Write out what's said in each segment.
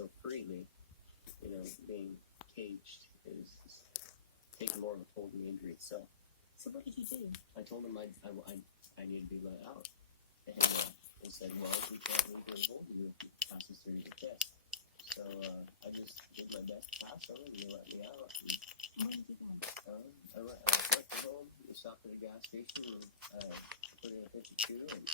so freely, being caged is taking more of a toll than the injury itself. So what did you do? I told him I need to be let out. And they said, well, we can't legally hold you if you pass a series of tests. So I just did my best to pass them, and they let me out. And where did you go? I went to home, we stopped at a gas station, and put in a pitch of chew, and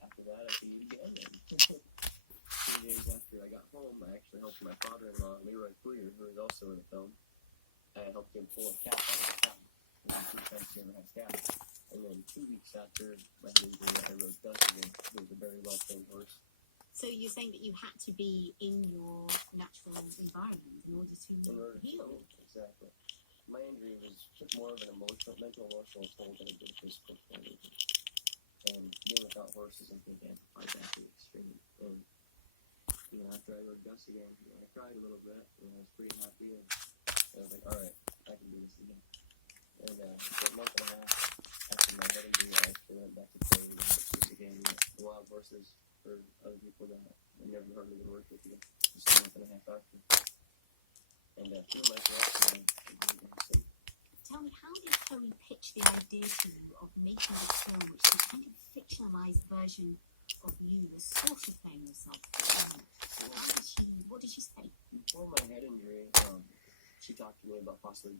after that I could eat again. And 2 days after I got home, I actually helped my father-in-law, Leroy Coulier, who was also in the film. I helped him pull a calf out of the cow. It was the first time he ever had calf. And then 2 weeks after my injury, I rode Gus again. He was a very well-trained horse. So you're saying that you had to be in your natural environment in order to heal? Exactly. My injury took more of an mental emotional toll than it did physical toll. And being without horses, I think, amplified that to the extreme. And, after I rode Gus again, I cried a little bit, and I was pretty happy. And I was like, all right, I can do this again. And for a month and a half after my head injury, I actually went back to training again with wild horses for other people that I never heard of the work with you. Just a month and a half after. And through my collection, Tell me, how did Chloe pitch the idea to you of making a film which is a kind of fictionalized version of you, a sort of playing yourself? What did she say? Before my head injury, she talked to me about possibly